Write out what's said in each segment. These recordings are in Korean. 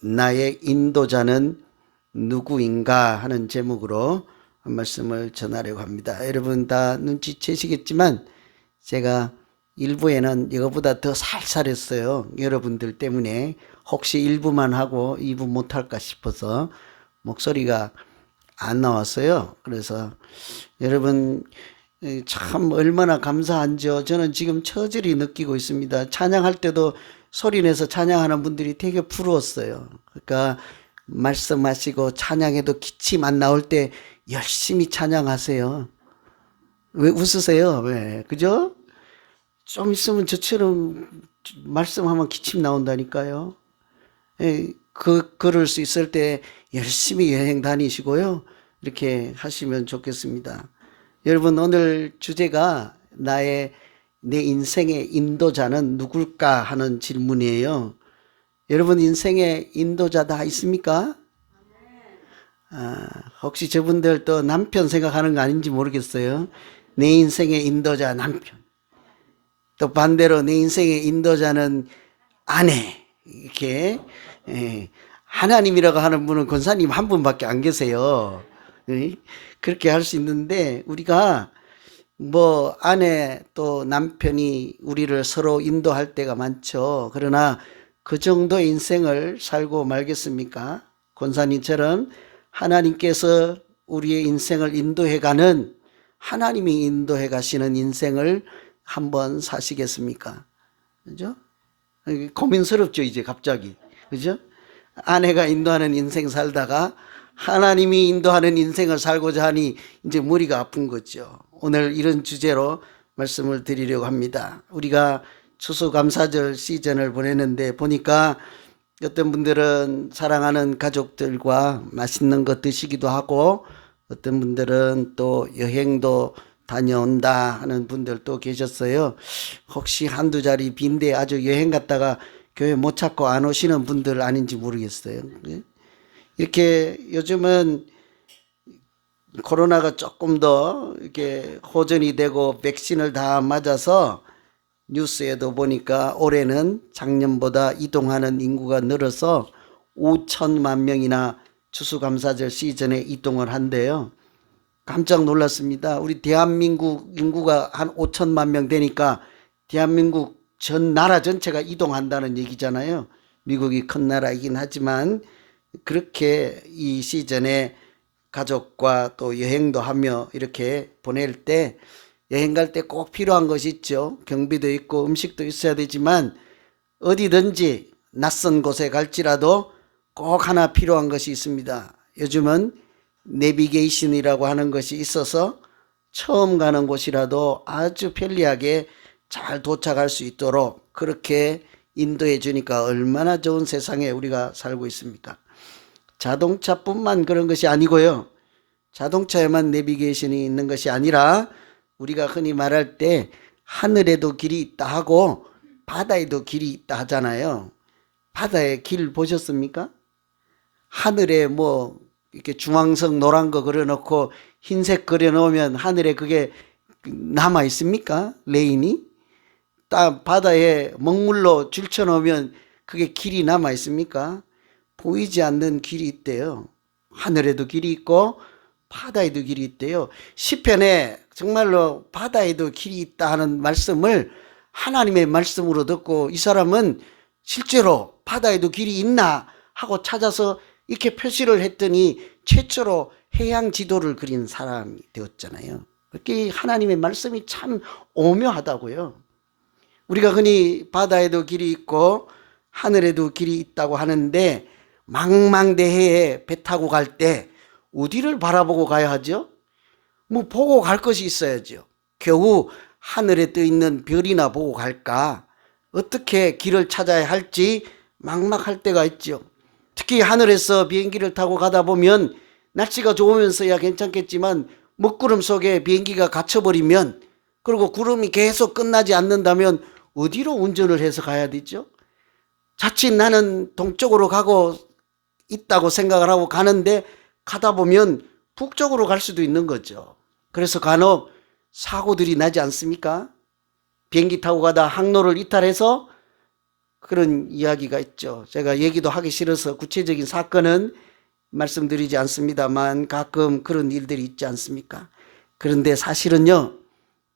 나의 인도자는 누구인가 하는 제목으로 한 말씀을 전하려고 합니다. 여러분 다 눈치채시겠지만 제가 일부에는 이거보다 더 살살했어요. 여러분들 때문에 혹시 일부만 하고 2부 못할까 싶어서 목소리가 안 나왔어요. 그래서 여러분 참 얼마나 감사한지요. 저는 지금 처절히 느끼고 있습니다. 찬양할 때도 소리내서 찬양하는 분들이 되게 부러웠어요. 그러니까 말씀하시고 찬양해도 기침 안 나올 때 열심히 찬양하세요. 왜 웃으세요? 왜? 그죠? 좀 있으면 저처럼 말씀하면 기침 나온다니까요. 그럴 수 있을 때 열심히 여행 다니시고요. 이렇게 하시면 좋겠습니다. 여러분 오늘 주제가 내 인생의 인도자는 누굴까 하는 질문이에요. 여러분 인생의 인도자 다 있습니까? 혹시 저분들 또 남편 생각하는 거 아닌지 모르겠어요. 내 인생의 인도자 남편. 또 반대로 내 인생의 인도자는 아내. 이렇게 하나님이라고 하는 분은 권사님 한 분밖에 안 계세요. 그렇게 할 수 있는데 우리가 뭐 아내 또 남편이 우리를 서로 인도할 때가 많죠. 그러나 그 정도 인생을 살고 말겠습니까? 권사님처럼 하나님께서 우리의 인생을 인도해가는 하나님이 인도해 가시는 인생을 한번 사시겠습니까? 그죠? 고민스럽죠, 이제 갑자기. 그죠? 아내가 인도하는 인생 살다가 하나님이 인도하는 인생을 살고자 하니 이제 머리가 아픈 거죠. 오늘 이런 주제로 말씀을 드리려고 합니다. 우리가 추수감사절 시즌을 보내는데 보니까 어떤 분들은 사랑하는 가족들과 맛있는 거 드시기도 하고 어떤 분들은 또 여행도 다녀온다 하는 분들도 계셨어요. 혹시 한두 자리 빈데 아주 여행 갔다가 교회 못 찾고 안 오시는 분들 아닌지 모르겠어요. 이렇게 요즘은 코로나가 조금 더 이렇게 호전이 되고 백신을 다 맞아서 뉴스에도 보니까 올해는 작년보다 이동하는 인구가 늘어서 5천만 명이나 추수감사절 시즌에 이동을 한대요. 깜짝 놀랐습니다. 우리 대한민국 인구가 한 5천만 명 되니까 대한민국 전 나라 전체가 이동한다는 얘기잖아요. 미국이 큰 나라이긴 하지만 그렇게 이 시즌에 가족과 또 여행도 하며 이렇게 보낼 때 여행 갈 때 꼭 필요한 것이 있죠. 경비도 있고 음식도 있어야 되지만 어디든지 낯선 곳에 갈지라도 꼭 하나 필요한 것이 있습니다. 요즘은 내비게이션이라고 하는 것이 있어서 처음 가는 곳이라도 아주 편리하게 잘 도착할 수 있도록 그렇게 인도해 주니까 얼마나 좋은 세상에 우리가 살고 있습니까? 자동차뿐만 그런 것이 아니고요. 자동차에만 내비게이션이 있는 것이 아니라 우리가 흔히 말할 때 하늘에도 길이 있다 하고 바다에도 길이 있다 하잖아요. 바다에 길 보셨습니까? 하늘에 뭐 이렇게 중앙색 노란 거 그려놓고 흰색 그려놓으면 하늘에 그게 남아 있습니까? 레인이? 바다에 먹물로 줄쳐놓으면 그게 길이 남아 있습니까? 보이지 않는 길이 있대요. 하늘에도 길이 있고 바다에도 길이 있대요. 시편에 정말로 바다에도 길이 있다 하는 말씀을 하나님의 말씀으로 듣고 이 사람은 실제로 바다에도 길이 있나 하고 찾아서 이렇게 표시를 했더니 최초로 해양 지도를 그린 사람이 되었잖아요. 그렇게 하나님의 말씀이 참 오묘하다고요. 우리가 흔히 바다에도 길이 있고 하늘에도 길이 있다고 하는데 망망대해에 배 타고 갈 때 어디를 바라보고 가야 하죠? 뭐 보고 갈 것이 있어야죠. 겨우 하늘에 떠 있는 별이나 보고 갈까? 어떻게 길을 찾아야 할지 막막할 때가 있죠. 특히 하늘에서 비행기를 타고 가다 보면 날씨가 좋으면서야 괜찮겠지만 먹구름 속에 비행기가 갇혀버리면 그리고 구름이 계속 끝나지 않는다면 어디로 운전을 해서 가야 되죠? 자칫 나는 동쪽으로 가고 있다고 생각을 하고 가는데 가다 보면 북쪽으로 갈 수도 있는 거죠. 그래서 간혹 사고들이 나지 않습니까? 비행기 타고 가다 항로를 이탈해서 그런 이야기가 있죠. 제가 얘기도 하기 싫어서 구체적인 사건은 말씀드리지 않습니다만 가끔 그런 일들이 있지 않습니까? 그런데 사실은요,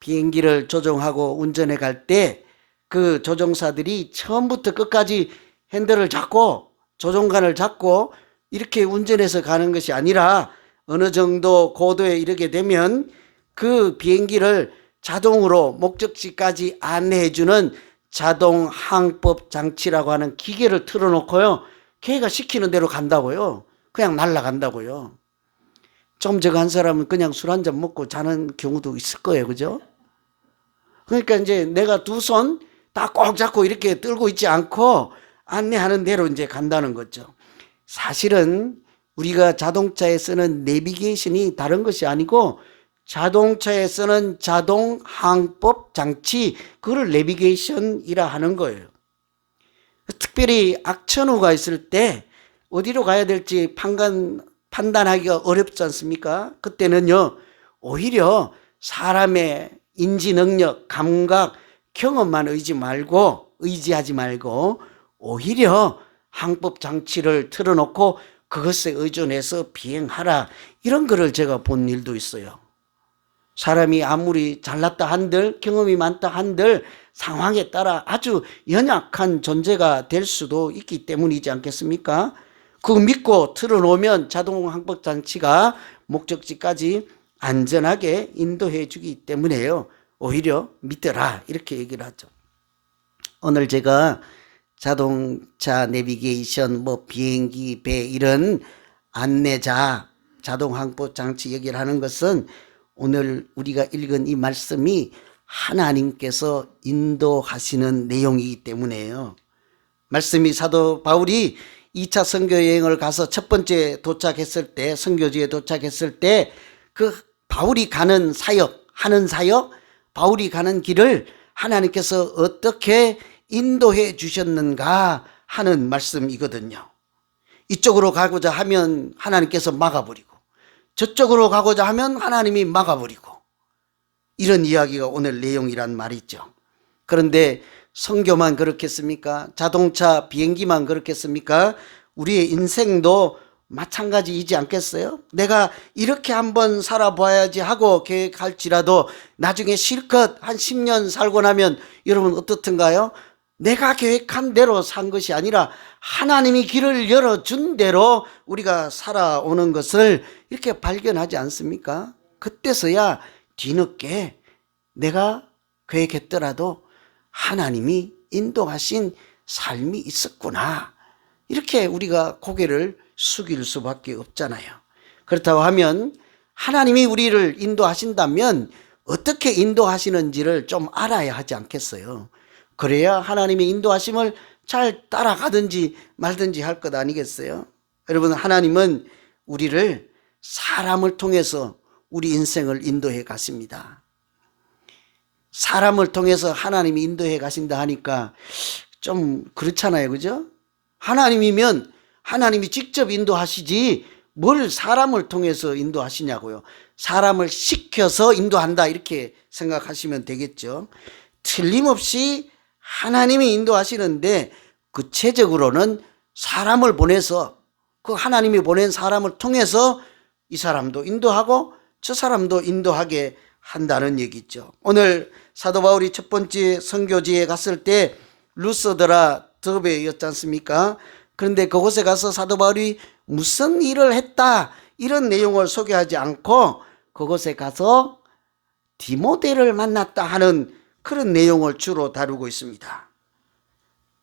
비행기를 조종하고 운전해 갈 때 그 조종사들이 처음부터 끝까지 핸들을 잡고 조종관을 잡고 이렇게 운전해서 가는 것이 아니라 어느 정도 고도에 이르게 되면 그 비행기를 자동으로 목적지까지 안내해주는 자동 항법 장치라고 하는 기계를 틀어놓고요, 걔가 시키는 대로 간다고요. 그냥 날아간다고요. 좀 저거 한 사람은 그냥 술 한 잔 먹고 자는 경우도 있을 거예요. 그죠? 그러니까 이제 내가 두 손 다 꼭 잡고 이렇게 들고 있지 않고 안내하는 대로 이제 간다는 거죠. 사실은 우리가 자동차에 쓰는 내비게이션이 다른 것이 아니고 자동차에 쓰는 자동 항법 장치, 그걸 내비게이션이라 하는 거예요. 특별히 악천후가 있을 때 어디로 가야 될지 판단하기가 어렵지 않습니까? 그때는요, 오히려 사람의 인지 능력, 감각, 경험만 의지하지 말고 오히려 항법 장치를 틀어놓고 그것에 의존해서 비행하라, 이런 거를 제가 본 일도 있어요. 사람이 아무리 잘났다 한들, 경험이 많다 한들 상황에 따라 아주 연약한 존재가 될 수도 있기 때문이지 않겠습니까? 그거 믿고 틀어놓으면 자동 항법 장치가 목적지까지 안전하게 인도해 주기 때문에요, 오히려 믿어라, 이렇게 얘기를 하죠. 오늘 제가 자동차 내비게이션, 비행기, 배, 이런 안내자, 자동 항법 장치 얘기를 하는 것은 오늘 우리가 읽은 이 말씀이 하나님께서 인도하시는 내용이기 때문에요. 말씀이 사도 바울이 2차 선교 여행을 가서 첫 번째 도착했을 때, 선교지에 도착했을 때 그 바울이 가는 사역, 하는 사역, 바울이 가는 길을 하나님께서 어떻게 인도해 주셨는가 하는 말씀이거든요. 이쪽으로 가고자 하면 하나님께서 막아버리고 저쪽으로 가고자 하면 하나님이 막아버리고, 이런 이야기가 오늘 내용이란 말이죠. 그런데 선교만 그렇겠습니까? 자동차, 비행기만 그렇겠습니까? 우리의 인생도 마찬가지이지 않겠어요? 내가 이렇게 한번 살아봐야지 하고 계획할지라도 나중에 실컷 한 10년 살고 나면 여러분 어떻든가요? 내가 계획한 대로 산 것이 아니라 하나님이 길을 열어준 대로 우리가 살아오는 것을 이렇게 발견하지 않습니까? 그때서야 뒤늦게 내가 계획했더라도 하나님이 인도하신 삶이 있었구나, 이렇게 우리가 고개를 숙일 수밖에 없잖아요. 그렇다고 하면 하나님이 우리를 인도하신다면 어떻게 인도하시는지를 좀 알아야 하지 않겠어요? 그래야 하나님의 인도하심을 잘 따라가든지 말든지 할 것 아니겠어요? 여러분, 하나님은 우리를 사람을 통해서 우리 인생을 인도해 가십니다. 사람을 통해서 하나님이 인도해 가신다 하니까 좀 그렇잖아요. 그죠? 하나님이면 하나님이 직접 인도하시지 뭘 사람을 통해서 인도하시냐고요. 사람을 시켜서 인도한다, 이렇게 생각하시면 되겠죠. 틀림없이 하나님이 인도하시는데 구체적으로는 사람을 보내서, 그 하나님이 보낸 사람을 통해서 이 사람도 인도하고 저 사람도 인도하게 한다는 얘기죠. 오늘 사도 바울이 첫 번째 선교지에 갔을 때 루스드라 더베였지 않습니까? 그런데 그곳에 가서 사도 바울이 무슨 일을 했다, 이런 내용을 소개하지 않고 그곳에 가서 디모데를 만났다 하는 그런 내용을 주로 다루고 있습니다.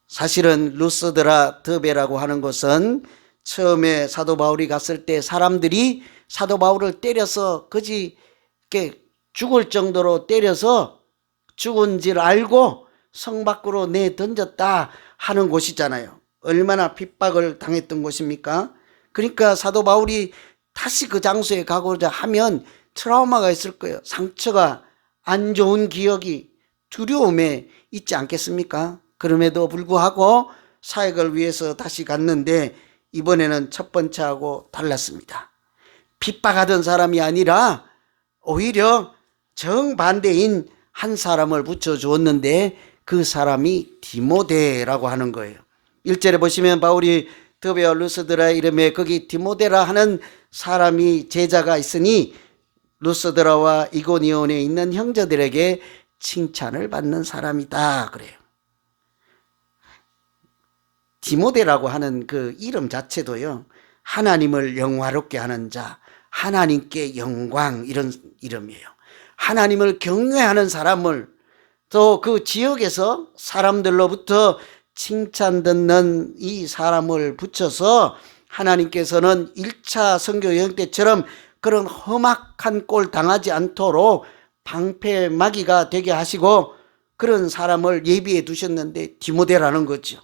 사실은 루스드라 더베라고 하는 곳은 처음에 사도 바울이 갔을 때 사람들이 사도 바울을 때려서 거지 죽을 정도로 때려서 죽은 줄 알고 성 밖으로 내던졌다 하는 곳이잖아요. 얼마나 핍박을 당했던 곳입니까? 그러니까 사도 바울이 다시 그 장소에 가고자 하면 트라우마가 있을 거예요. 상처가, 안 좋은 기억이, 두려움에 있지 않겠습니까? 그럼에도 불구하고 사역을 위해서 다시 갔는데 이번에는 첫 번째하고 달랐습니다. 핍박하던 사람이 아니라 오히려 정반대인 한 사람을 붙여주었는데 그 사람이 디모데라고 하는 거예요. 1절에 보시면 바울이 더베와 루스드라의 이름에 거기 디모데라 하는 사람이 제자가 있으니 루스드라와 이고니온에 있는 형제들에게 칭찬을 받는 사람이다 그래요. 디모데라고 하는 그 이름 자체도요, 하나님을 영화롭게 하는 자, 하나님께 영광, 이런 이름이에요. 하나님을 경외하는 사람을, 또 그 지역에서 사람들로부터 칭찬 듣는 이 사람을 붙여서 하나님께서는 1차 선교 여행 때처럼 그런 험악한 꼴 당하지 않도록 방패막이가 되게 하시고 그런 사람을 예비해 두셨는데 디모데라는 거죠.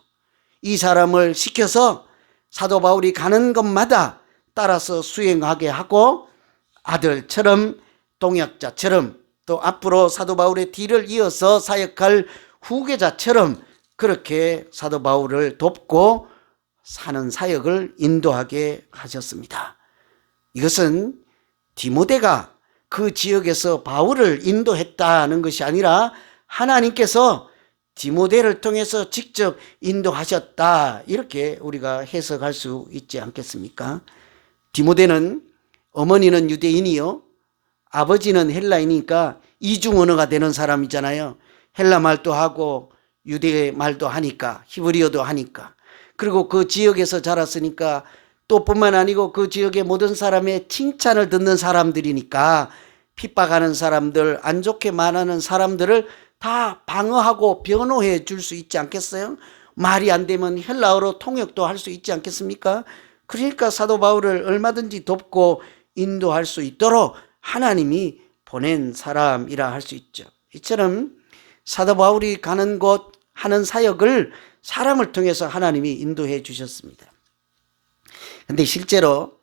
이 사람을 시켜서 사도 바울이 가는 곳마다 따라서 수행하게 하고 아들처럼, 동역자처럼, 또 앞으로 사도 바울의 뒤를 이어서 사역할 후계자처럼 그렇게 사도 바울을 돕고 사는 사역을 인도하게 하셨습니다. 이것은 디모데가 그 지역에서 바울을 인도했다는 것이 아니라 하나님께서 디모데를 통해서 직접 인도하셨다, 이렇게 우리가 해석할 수 있지 않겠습니까? 디모데는 어머니는 유대인이요, 아버지는 헬라인이니까 이중 언어가 되는 사람이잖아요. 헬라 말도 하고 유대 말도 하니까, 히브리어도 하니까. 그리고 그 지역에서 자랐으니까 또 뿐만 아니고 그 지역의 모든 사람의 칭찬을 듣는 사람들이니까 핍박하는 사람들, 안 좋게 말하는 사람들을 다 방어하고 변호해 줄 수 있지 않겠어요? 말이 안 되면 헬라어로 통역도 할 수 있지 않겠습니까? 그러니까 사도 바울을 얼마든지 돕고 인도할 수 있도록 하나님이 보낸 사람이라 할 수 있죠. 이처럼 사도 바울이 가는 곳 하는 사역을 사람을 통해서 하나님이 인도해 주셨습니다. 근데 실제로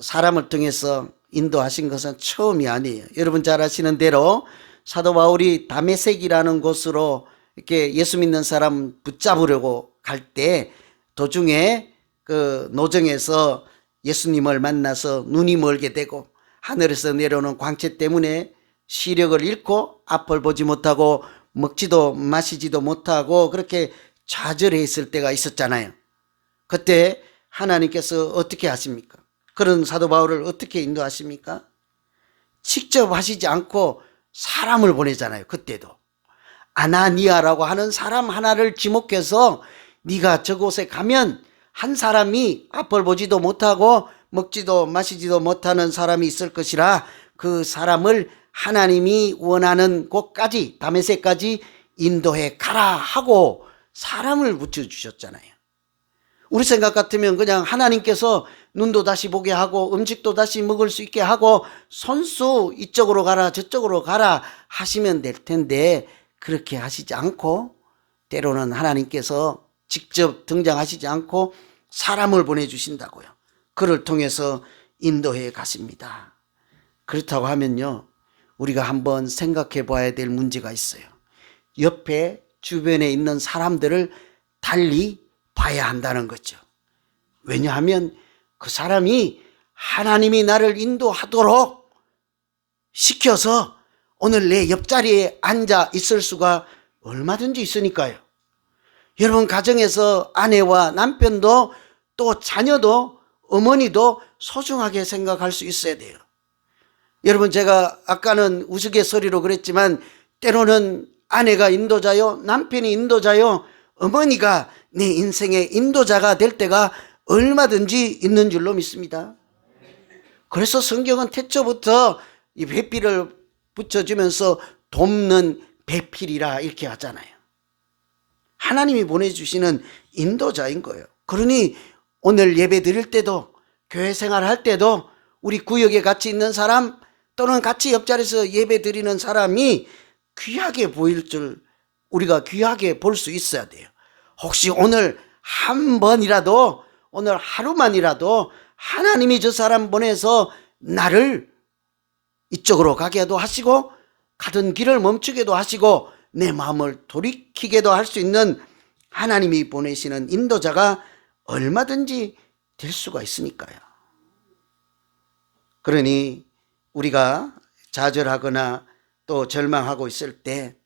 사람을 통해서 인도하신 것은 처음이 아니에요. 여러분 잘 아시는 대로 사도 바울이 다메섹이라는 곳으로 이렇게 예수 믿는 사람 붙잡으려고 갈 때 도중에 그 노정에서 예수님을 만나서 눈이 멀게 되고 하늘에서 내려오는 광채 때문에 시력을 잃고 앞을 보지 못하고 먹지도 마시지도 못하고 그렇게 좌절했을 때가 있었잖아요. 그때 하나님께서 어떻게 하십니까? 그런 사도 바울을 어떻게 인도하십니까? 직접 하시지 않고 사람을 보내잖아요. 그때도 아나니아라고 하는 사람 하나를 지목해서 네가 저곳에 가면 한 사람이 앞을 보지도 못하고 먹지도 마시지도 못하는 사람이 있을 것이라 그 사람을 하나님이 원하는 곳까지, 다메섹까지 인도해 가라 하고 사람을 붙여주셨잖아요. 우리 생각 같으면 그냥 하나님께서 눈도 다시 보게 하고 음식도 다시 먹을 수 있게 하고 손수 이쪽으로 가라 저쪽으로 가라 하시면 될 텐데 그렇게 하시지 않고 때로는 하나님께서 직접 등장하시지 않고 사람을 보내주신다고요. 그를 통해서 인도해 가십니다. 그렇다고 하면요, 우리가 한번 생각해 봐야 될 문제가 있어요. 옆에 주변에 있는 사람들을 달리 봐야 한다는 거죠. 왜냐하면 그 사람이 하나님이 나를 인도하도록 시켜서 오늘 내 옆자리에 앉아 있을 수가 얼마든지 있으니까요. 여러분 가정에서 아내와 남편도 또 자녀도 어머니도 소중하게 생각할 수 있어야 돼요. 여러분 제가 아까는 우스갯소리로 그랬지만 때로는 아내가 인도자요, 남편이 인도자요, 어머니가 내 인생의 인도자가 될 때가 얼마든지 있는 줄로 믿습니다. 그래서 성경은 태초부터 이 배필을 붙여주면서 돕는 배필이라 이렇게 하잖아요. 하나님이 보내주시는 인도자인 거예요. 그러니 오늘 예배 드릴 때도 교회 생활할 때도 우리 구역에 같이 있는 사람 또는 같이 옆자리에서 예배 드리는 사람이 귀하게 보일 줄 우리가 귀하게 볼 수 있어야 돼요. 혹시 오늘 한 번이라도 오늘 하루만이라도 하나님이 저 사람 보내서 나를 이쪽으로 가게도 하시고 가던 길을 멈추게도 하시고 내 마음을 돌이키게도 할 수 있는 하나님이 보내시는 인도자가 얼마든지 될 수가 있으니까요. 그러니 우리가 좌절하거나 또 절망하고 있을 때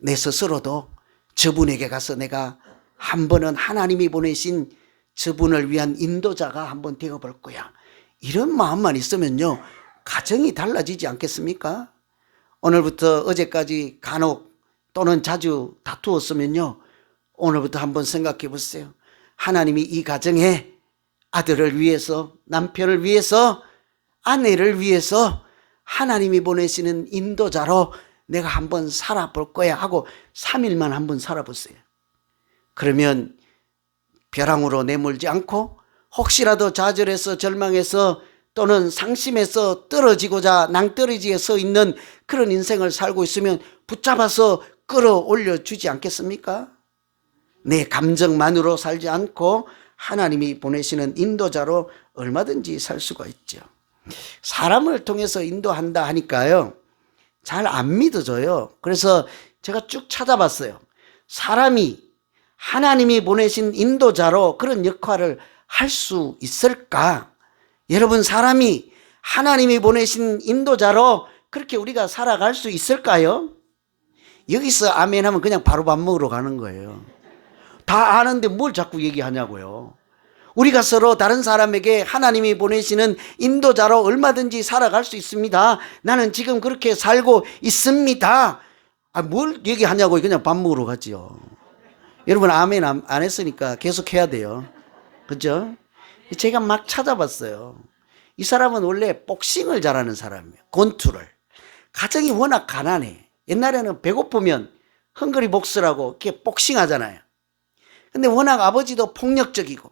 내 스스로도 저분에게 가서 내가 한 번은 하나님이 보내신 저분을 위한 인도자가 한번 되어볼 거야. 이런 마음만 있으면요, 가정이 달라지지 않겠습니까? 오늘부터 어제까지 간혹 또는 자주 다투었으면요, 오늘부터 한번 생각해 보세요. 하나님이 이 가정에 아들을 위해서, 남편을 위해서, 아내를 위해서 하나님이 보내시는 인도자로 내가 한번 살아볼 거야 하고 3일만 한번 살아보세요. 그러면 벼랑으로 내몰지 않고 혹시라도 좌절해서 절망해서 또는 상심해서 떨어지고자 낭떠러지에 서 있는 그런 인생을 살고 있으면 붙잡아서 끌어올려 주지 않겠습니까? 내 감정만으로 살지 않고 하나님이 보내시는 인도자로 얼마든지 살 수가 있죠. 사람을 통해서 인도한다 하니까요, 잘 안 믿어져요. 그래서 제가 쭉 찾아봤어요. 사람이 하나님이 보내신 인도자로 그런 역할을 할 수 있을까? 여러분, 사람이 하나님이 보내신 인도자로 그렇게 우리가 살아갈 수 있을까요? 여기서 아멘 하면 그냥 바로 밥 먹으러 가는 거예요. 다 아는데 뭘 자꾸 얘기하냐고요. 우리가 서로 다른 사람에게 하나님이 보내시는 인도자로 얼마든지 살아갈 수 있습니다. 나는 지금 그렇게 살고 있습니다. 뭘 얘기하냐고요. 그냥 밥 먹으러 가지요. 여러분, 아멘 안 했으니까 계속 해야 돼요. 그죠? 제가 막 찾아봤어요. 이 사람은 원래 복싱을 잘하는 사람이에요. 권투를. 가정이 워낙 가난해. 옛날에는 배고프면 헝그리 복스라고 이렇게 복싱 하잖아요. 근데 워낙 아버지도 폭력적이고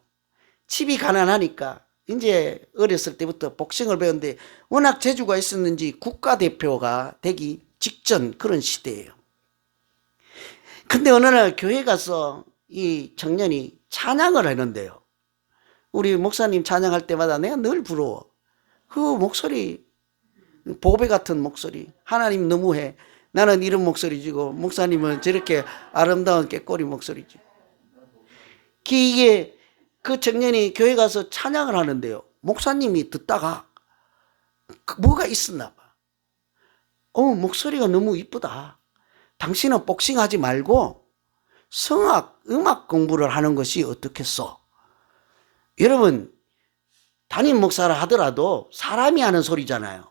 집이 가난하니까 이제 어렸을 때부터 복싱을 배웠는데 워낙 재주가 있었는지 국가대표가 되기 직전 그런 시대예요. 근데 어느 날 교회 가서 이 청년이 찬양을 하는데요. 우리 목사님 찬양할 때마다 내가 늘 부러워. 그 목소리, 보배 같은 목소리. 하나님 너무해. 나는 이런 목소리지고 목사님은 저렇게 아름다운 꾀꼬리 목소리지. 이게 그 청년이 교회 가서 찬양을 하는데요, 목사님이 듣다가 뭐가 있었나 봐. 목소리가 너무 이쁘다. 당신은 복싱하지 말고 성악, 음악 공부를 하는 것이 어떻겠소? 여러분, 담임 목사라 하더라도 사람이 하는 소리잖아요.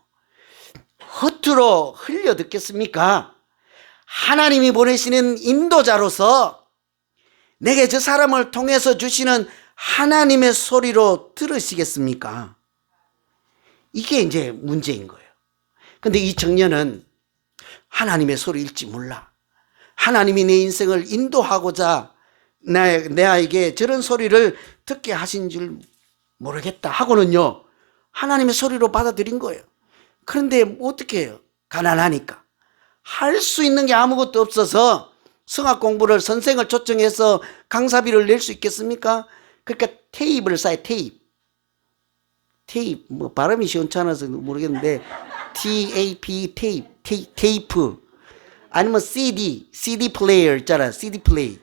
허투루 흘려 듣겠습니까? 하나님이 보내시는 인도자로서 내게 저 사람을 통해서 주시는 하나님의 소리로 들으시겠습니까? 이게 이제 문제인 거예요. 근데 이 청년은 하나님의 소리일지 몰라. 하나님이 내 인생을 인도하고자 내 아이에게 저런 소리를 듣게 하신 줄 모르겠다 하고는요, 하나님의 소리로 받아들인 거예요. 그런데 어떻게 해요? 가난하니까. 할 수 있는 게 아무것도 없어서 성악 공부를 선생을 초청해서 강사비를 낼 수 있겠습니까? 그러니까 테이프를 싸요. 테이프 뭐 발음이 시원찮아서 모르겠는데 TAP 테이프 아니면 CD 플레이어 있잖아. CD 플레이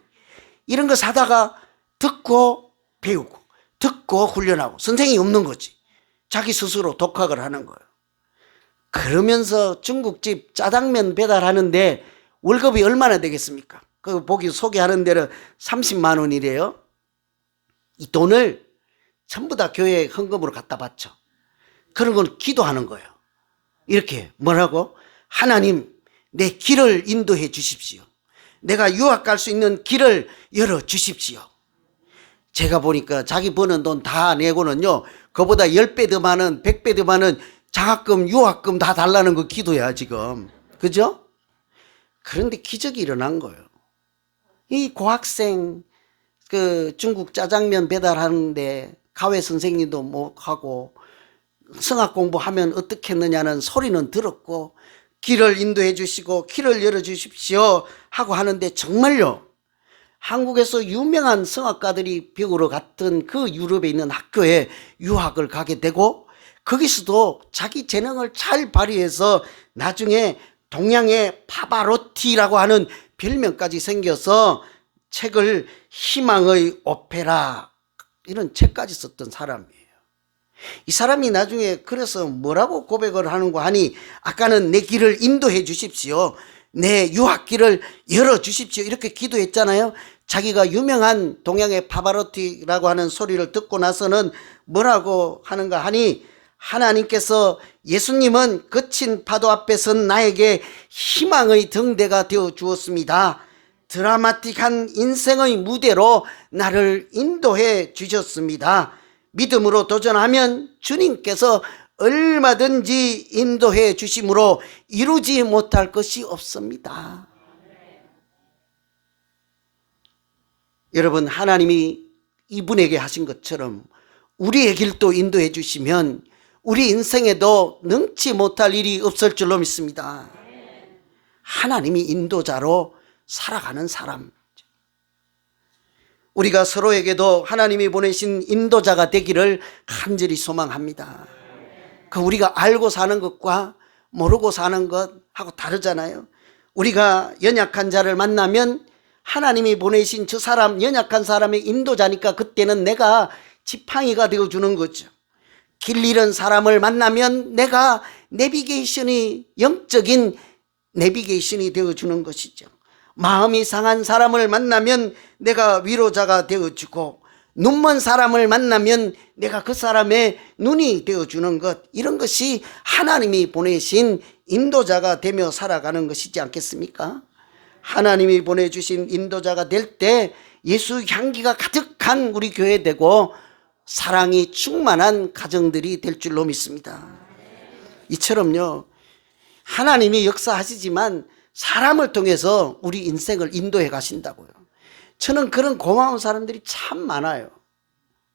이런 거 사다가 듣고 배우고 듣고 훈련하고 선생이 없는 거지. 자기 스스로 독학을 하는 거예요. 그러면서 중국집 짜장면 배달하는데 월급이 얼마나 되겠습니까? 그 보기 소개하는 데는 30만 원이래요. 이 돈을 전부 다 교회에 헌금으로 갖다 바쳐. 그런 건 기도하는 거예요. 이렇게 뭐라고? 하나님, 내 길을 인도해 주십시오. 내가 유학 갈 수 있는 길을 열어 주십시오. 제가 보니까 자기 버는 돈 다 내고는요, 그보다 10배 더 많은 100배 더 많은 장학금 유학금 다 달라는 거 기도야 지금. 그죠? 그런데 기적이 일어난 거예요. 이 고학생 그 중국 짜장면 배달하는데 가외 선생님도 못 하고 성악 공부하면 어떻겠느냐는 소리는 들었고 길을 인도해 주시고 길을 열어 주십시오 하고 하는데 정말요, 한국에서 유명한 성악가들이 배우러 갔던 그 유럽에 있는 학교에 유학을 가게 되고 거기서도 자기 재능을 잘 발휘해서 나중에 동양의 파바로티라고 하는 별명까지 생겨서 책을 희망의 오페라 이런 책까지 썼던 사람이에요. 이 사람이 나중에 그래서 뭐라고 고백을 하는고 하니, 아까는 내 길을 인도해 주십시오. 내 유학길을 열어주십시오. 이렇게 기도했잖아요. 자기가 유명한 동양의 파바로티라고 하는 소리를 듣고 나서는 뭐라고 하는가 하니, 하나님께서 예수님은 거친 파도 앞에 선 나에게 희망의 등대가 되어 주었습니다. 드라마틱한 인생의 무대로 나를 인도해 주셨습니다. 믿음으로 도전하면 주님께서 얼마든지 인도해 주심으로 이루지 못할 것이 없습니다. 여러분, 하나님이 이분에게 하신 것처럼 우리의 길도 인도해 주시면 우리 인생에도 능치 못할 일이 없을 줄로 믿습니다. 하나님이 인도자로 살아가는 사람, 우리가 서로에게도 하나님이 보내신 인도자가 되기를 간절히 소망합니다. 그 우리가 알고 사는 것과 모르고 사는 것하고 다르잖아요. 우리가 연약한 자를 만나면 하나님이 보내신 저 사람, 연약한 사람의 인도자니까 그때는 내가 지팡이가 되어주는 거죠. 길 잃은 사람을 만나면 내가 내비게이션이, 영적인 내비게이션이 되어주는 것이죠. 마음이 상한 사람을 만나면 내가 위로자가 되어주고, 눈먼 사람을 만나면 내가 그 사람의 눈이 되어주는 것, 이런 것이 하나님이 보내신 인도자가 되며 살아가는 것이지 않겠습니까? 하나님이 보내주신 인도자가 될 때 예수 향기가 가득한 우리 교회 되고 사랑이 충만한 가정들이 될 줄로 믿습니다. 이처럼요, 하나님이 역사하시지만 사람을 통해서 우리 인생을 인도해 가신다고요. 저는 그런 고마운 사람들이 참 많아요.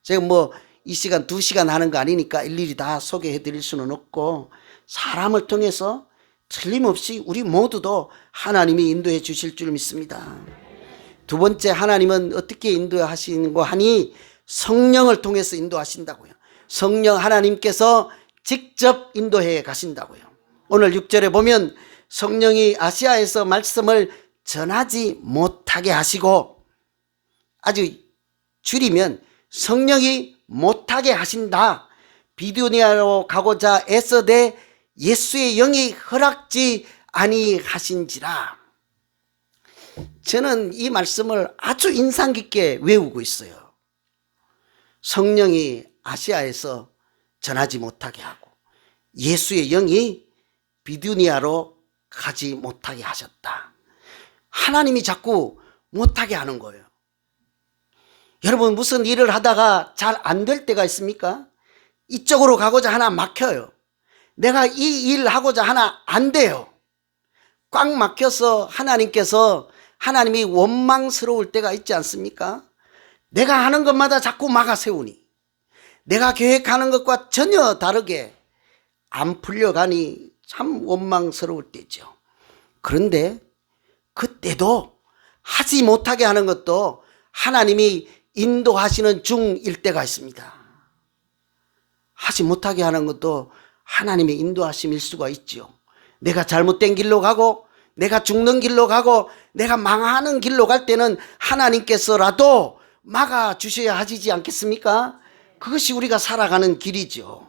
제가 뭐 이 시간 2시간 하는 거 아니니까 일일이 다 소개해 드릴 수는 없고, 사람을 통해서 틀림없이 우리 모두도 하나님이 인도해 주실 줄 믿습니다. 두 번째, 하나님은 어떻게 인도하시는고 하니 성령을 통해서 인도하신다고요. 성령 하나님께서 직접 인도해 가신다고요. 오늘 6절에 보면 성령이 아시아에서 말씀을 전하지 못하게 하시고, 아주 줄이면 성령이 못하게 하신다. 비두니아로 가고자 애써되 예수의 영이 허락지 아니하신지라. 저는 이 말씀을 아주 인상 깊게 외우고 있어요. 성령이 아시아에서 전하지 못하게 하고 예수의 영이 비두니아로 가지 못하게 하셨다. 하나님이 자꾸 못하게 하는 거예요. 여러분, 무슨 일을 하다가 잘 안 될 때가 있습니까? 이쪽으로 가고자 하나 막혀요. 내가 이 일 하고자 하나 안 돼요. 꽉 막혀서 하나님이 원망스러울 때가 있지 않습니까? 내가 하는 것마다 자꾸 막아 세우니, 내가 계획하는 것과 전혀 다르게 안 풀려가니 참 원망스러울 때죠. 그런데 그때도 하지 못하게 하는 것도 하나님이 인도하시는 중일 때가 있습니다. 하지 못하게 하는 것도 하나님의 인도하심일 수가 있죠. 내가 잘못된 길로 가고, 내가 죽는 길로 가고, 내가 망하는 길로 갈 때는 하나님께서라도 막아주셔야 하지 않겠습니까? 그것이 우리가 살아가는 길이죠.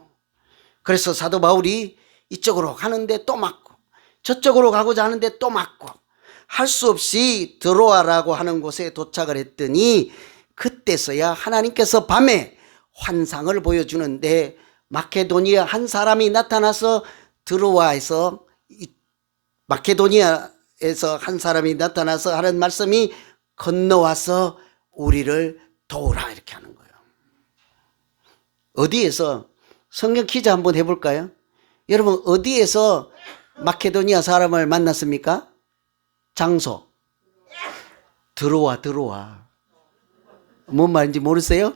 그래서 사도 바울이 이쪽으로 가는데 또 막고, 저쪽으로 가고자 하는데 또 막고, 할 수 없이 드로아라고 하는 곳에 도착을 했더니 그때서야 하나님께서 밤에 환상을 보여주는데, 마케도니아 한 사람이 나타나서 마케도니아에서 한 사람이 나타나서 하는 말씀이 건너와서 우리를 도우라, 이렇게 하는 거예요. 어디에서, 성경 퀴즈 한번 해볼까요? 여러분, 어디에서 마케도니아 사람을 만났습니까? 장소. 들어와. 뭔 말인지 모르세요?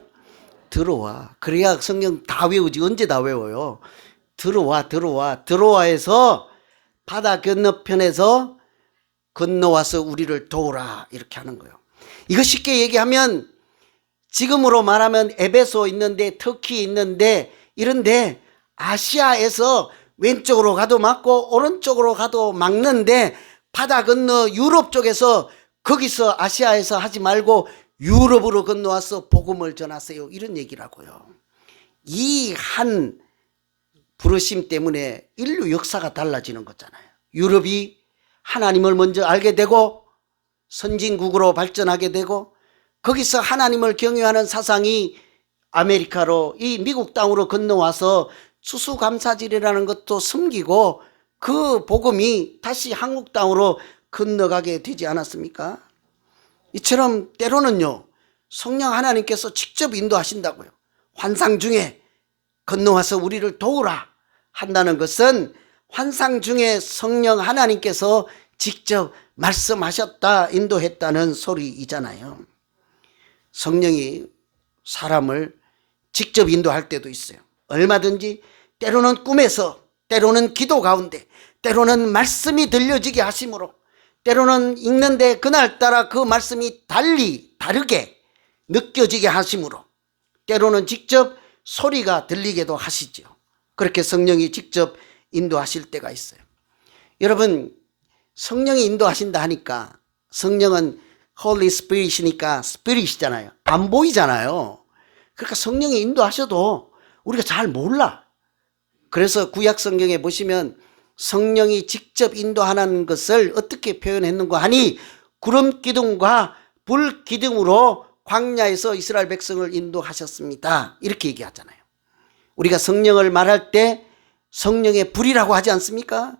들어와. 그래야 성경 다 외우지. 언제 다 외워요? 들어와에서 바다 건너편에서 건너와서 우리를 도우라, 이렇게 하는 거예요. 이거 쉽게 얘기하면 지금으로 말하면 에베소 있는데, 터키 있는데, 이런데 아시아에서 왼쪽으로 가도 막고 오른쪽으로 가도 막는데, 바다 건너 유럽 쪽에서, 거기서 아시아에서 하지 말고 유럽으로 건너와서 복음을 전하세요, 이런 얘기라고요. 이 한 부르심 때문에 인류 역사가 달라지는 거잖아요. 유럽이 하나님을 먼저 알게 되고 선진국으로 발전하게 되고 거기서 하나님을 경외하는 사상이 아메리카로 이 미국 땅으로 건너와서 추수감사절이라는 것도 섬기고 그 복음이 다시 한국 땅으로 건너가게 되지 않았습니까? 이처럼 때로는요, 성령 하나님께서 직접 인도하신다고요. 환상 중에 건너와서 우리를 도우라 한다는 것은 환상 중에 성령 하나님께서 직접 말씀하셨다, 인도했다는 소리이잖아요. 성령이 사람을 직접 인도할 때도 있어요. 얼마든지 때로는 꿈에서, 때로는 기도 가운데, 때로는 말씀이 들려지게 하심으로, 때로는 읽는데 그날따라 그 말씀이 다르게 느껴지게 하심으로, 때로는 직접 소리가 들리게도 하시죠. 그렇게 성령이 직접 인도하실 때가 있어요. 여러분, 성령이 인도하신다 하니까 성령은 Holy Spirit이니까 스피릿이잖아요. 안 보이잖아요. 그러니까 성령이 인도하셔도 우리가 잘 몰라. 그래서 구약 성경에 보시면 성령이 직접 인도하는 것을 어떻게 표현했는가 하니 구름 기둥과 불 기둥으로 광야에서 이스라엘 백성을 인도하셨습니다. 이렇게 얘기하잖아요. 우리가 성령을 말할 때 성령의 불이라고 하지 않습니까?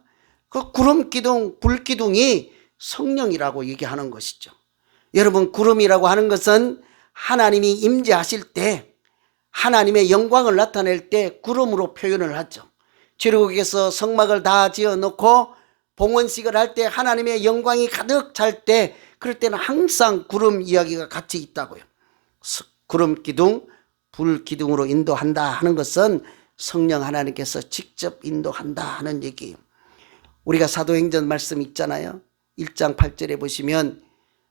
그 구름 기둥, 불 기둥이 성령이라고 얘기하는 것이죠. 여러분, 구름이라고 하는 것은 하나님이 임재하실 때, 하나님의 영광을 나타낼 때 구름으로 표현을 하죠. 출애굽에서 성막을 다 지어놓고 봉헌식을 할 때 하나님의 영광이 가득 찰 때, 그럴 때는 항상 구름 이야기가 같이 있다고요. 구름 기둥, 불 기둥으로 인도한다 하는 것은 성령 하나님께서 직접 인도한다 하는 얘기예요. 우리가 사도행전 말씀 있잖아요. 1장 8절에 보시면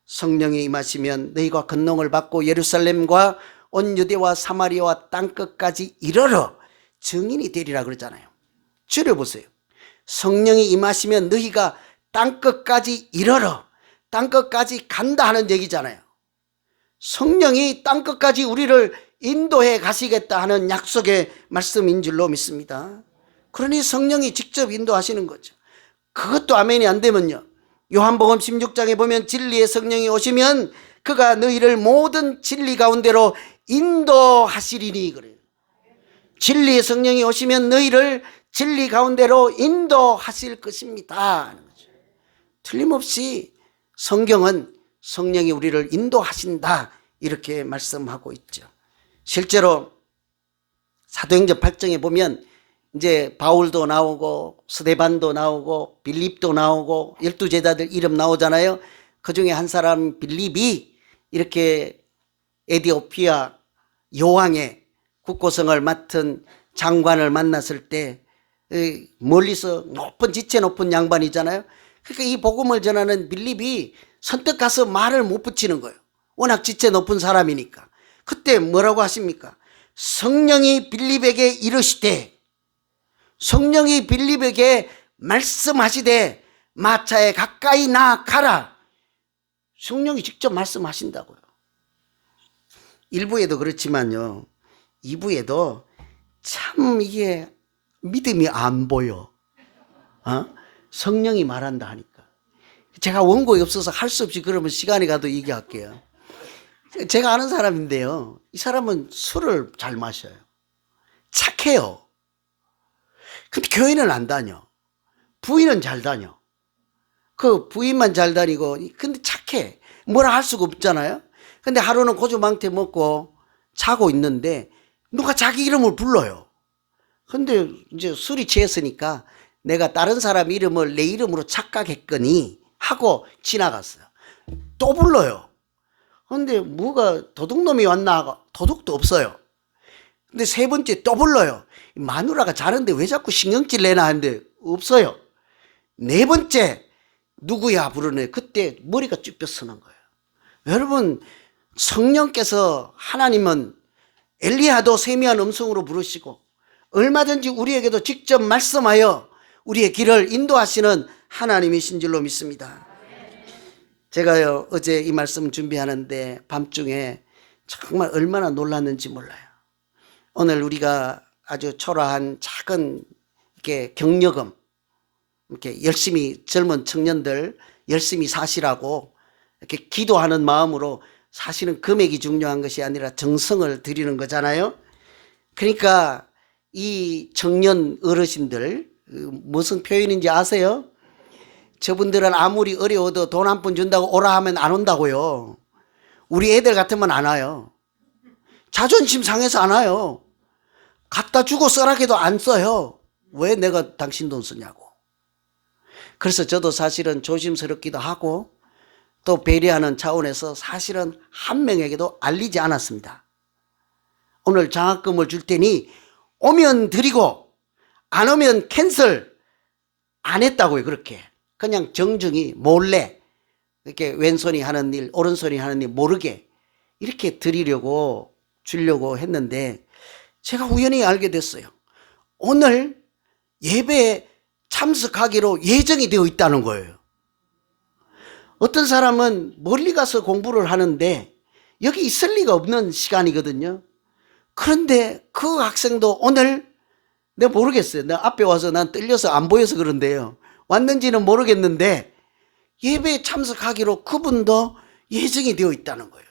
성령이 임하시면 너희가 권능을 받고 예루살렘과 온 유대와 사마리아와 땅끝까지 이르러 증인이 되리라 그러잖아요. 줄여보세요. 성령이 임하시면 너희가 땅끝까지 이르러, 땅끝까지 간다 하는 얘기잖아요. 성령이 땅끝까지 우리를 인도해 가시겠다 하는 약속의 말씀인 줄로 믿습니다. 그러니 성령이 직접 인도하시는 거죠. 그것도 아멘이 안 되면요, 요한복음 16장에 보면 진리의 성령이 오시면 그가 너희를 모든 진리 가운데로 인도하시리니 그래요. 진리의 성령이 오시면 너희를 진리 가운데로 인도하실 것입니다 하는 거죠. 틀림없이 성경은 성령이 우리를 인도하신다 이렇게 말씀하고 있죠. 실제로 사도행전 8장에 보면 이제 바울도 나오고 스데반도 나오고 빌립도 나오고 12제자들 이름 나오잖아요. 그 중에 한 사람 빌립이 이렇게 에디오피아 요왕의 국고성을 맡은 장관을 만났을 때 멀리서 높은 지체 높은 양반이잖아요. 그러니까 이 복음을 전하는 빌립이 선뜻 가서 말을 못 붙이는 거예요. 워낙 지체 높은 사람이니까. 그때 뭐라고 하십니까? 성령이 빌립에게 이르시되, 성령이 빌립에게 말씀하시되 마차에 가까이 나가라. 성령이 직접 말씀하신다고요. 1부에도 그렇지만요, 2부에도 참 이게 믿음이 안 보여. 성령이 말한다 하니까. 제가 원고에 없어서 할 수 없이 그러면 시간이 가도 얘기할게요. 제가 아는 사람인데요, 이 사람은 술을 잘 마셔요. 착해요. 근데 교회는 안 다녀. 부인은 잘 다녀. 그 부인만 잘 다니고, 근데 착해. 뭐라 할 수가 없잖아요. 근데 하루는 고주망태 먹고 자고 있는데 누가 자기 이름을 불러요. 근데 이제 술이 취했으니까 내가 다른 사람 이름을 내 이름으로 착각했거니 하고 지나갔어요. 또 불러요. 근데 뭐가 도둑놈이 왔나? 도둑도 없어요. 근데 세 번째 또 불러요. 마누라가 자는데 왜 자꾸 신경질 내나 하는데 없어요. 네 번째 누구야 부르네. 그때 머리가 쭈뼛 서는 거예요. 여러분, 성령께서, 하나님은 엘리야도 세미한 음성으로 부르시고 얼마든지 우리에게도 직접 말씀하여 우리의 길을 인도하시는 하나님이신 줄로 믿습니다. 제가요, 어제 이 말씀 준비하는데 밤중에 정말 얼마나 놀랐는지 몰라요. 오늘 우리가 아주 초라한 작은 이렇게 격려금, 이렇게 열심히 젊은 청년들 열심히 사시라고 이렇게 기도하는 마음으로, 사실은 금액이 중요한 것이 아니라 정성을 드리는 거잖아요. 그러니까 이 청년 어르신들 무슨 표현인지 아세요? 저분들은 아무리 어려워도 돈 한 푼 준다고 오라 하면 안 온다고요. 우리 애들 같으면 안 와요. 자존심 상해서 안 와요. 갖다 주고 써라해도 안 써요. 왜 내가 당신 돈 쓰냐고. 그래서 저도 사실은 조심스럽기도 하고 또 배려하는 차원에서 사실은 한 명에게도 알리지 않았습니다. 오늘 장학금을 줄 테니 오면 드리고 안 오면 캔슬 안 했다고요. 그렇게 그냥 정중히 몰래 이렇게 왼손이 하는 일 오른손이 하는 일 모르게 이렇게 드리려고 주려고 했는데, 제가 우연히 알게 됐어요. 오늘 예배에 참석하기로 예정이 되어 있다는 거예요. 어떤 사람은 멀리 가서 공부를 하는데 여기 있을 리가 없는 시간이거든요. 그런데 그 학생도 오늘, 내가 모르겠어요. 내가 앞에 와서 난 떨려서 안 보여서 그런데요. 왔는지는 모르겠는데 예배에 참석하기로 그분도 예정이 되어 있다는 거예요.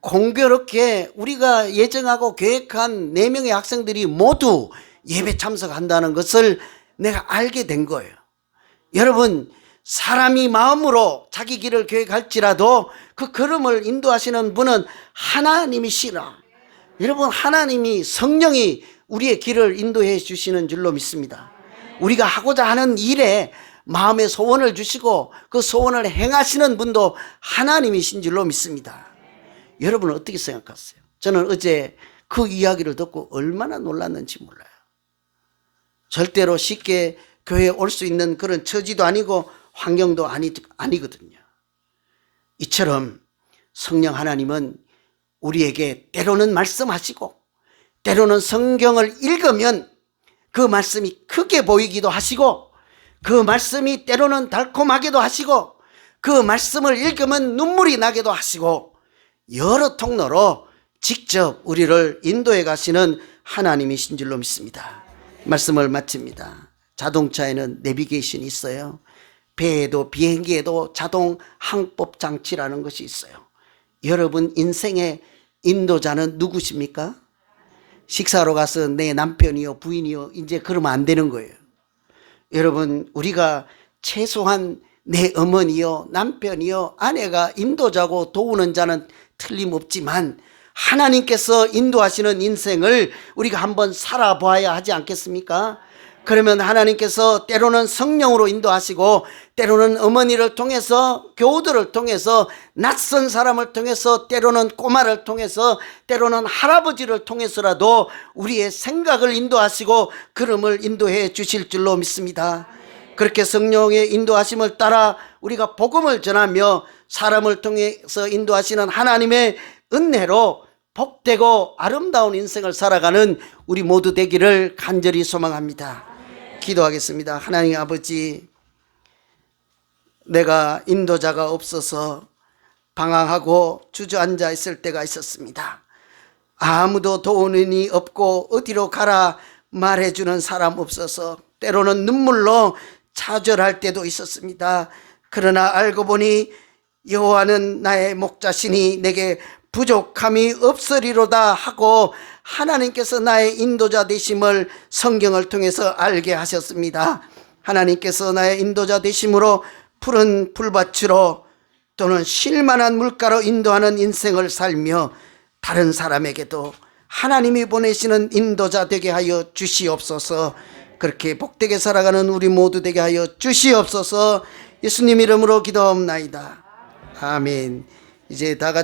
공교롭게 우리가 예정하고 계획한 4명의 학생들이 모두 예배 참석한다는 것을 내가 알게 된 거예요. 여러분, 사람이 마음으로 자기 길을 계획할지라도 그 걸음을 인도하시는 분은 하나님이시라. 여러분, 하나님이 성령이 우리의 길을 인도해 주시는 줄로 믿습니다. 우리가 하고자 하는 일에 마음의 소원을 주시고 그 소원을 행하시는 분도 하나님이신 줄로 믿습니다. 여러분은 어떻게 생각하세요? 저는 어제 그 이야기를 듣고 얼마나 놀랐는지 몰라요. 절대로 쉽게 교회에 올 수 있는 그런 처지도 아니고 환경도 아니거든요. 이처럼 성령 하나님은 우리에게 때로는 말씀하시고 때로는 성경을 읽으면 그 말씀이 크게 보이기도 하시고 그 말씀이 때로는 달콤하게도 하시고 그 말씀을 읽으면 눈물이 나게도 하시고 여러 통로로 직접 우리를 인도해 가시는 하나님이신 줄로 믿습니다. 말씀을 마칩니다. 자동차에는 내비게이션이 있어요. 배에도 비행기에도 자동 항법 장치라는 것이 있어요. 여러분 인생의 인도자는 누구십니까? 식사로 가서 내 남편이요 부인이요 이제 그러면 안 되는 거예요. 여러분, 우리가 최소한 내 어머니요 남편이요 아내가 인도자고 도우는 자는 틀림없지만 하나님께서 인도하시는 인생을 우리가 한번 살아봐야 하지 않겠습니까? 그러면 하나님께서 때로는 성령으로 인도하시고 때로는 어머니를 통해서 교우들을 통해서 낯선 사람을 통해서 때로는 꼬마를 통해서 때로는 할아버지를 통해서라도 우리의 생각을 인도하시고 걸음을 인도해 주실 줄로 믿습니다. 그렇게 성령의 인도하심을 따라 우리가 복음을 전하며 사람을 통해서 인도하시는 하나님의 은혜로 복되고 아름다운 인생을 살아가는 우리 모두 되기를 간절히 소망합니다. 기도하겠습니다. 하나님 아버지, 내가 인도자가 없어서 방황하고 주저앉아 있을 때가 있었습니다. 아무도 도우는 이 없고 어디로 가라 말해주는 사람 없어서 때로는 눈물로 좌절할 때도 있었습니다. 그러나 알고 보니 여호와는 나의 목자시니 내게 부족함이 없으리로다 하고 하나님께서 나의 인도자 되심을 성경을 통해서 알게 하셨습니다. 하나님께서 나의 인도자 되심으로 푸른 풀밭으로 또는 쉴만한 물가로 인도하는 인생을 살며 다른 사람에게도 하나님이 보내시는 인도자 되게 하여 주시옵소서. 그렇게 복되게 살아가는 우리 모두 되게 하여 주시옵소서. 예수님 이름으로 기도합나이다. 아멘. 이제 다 같이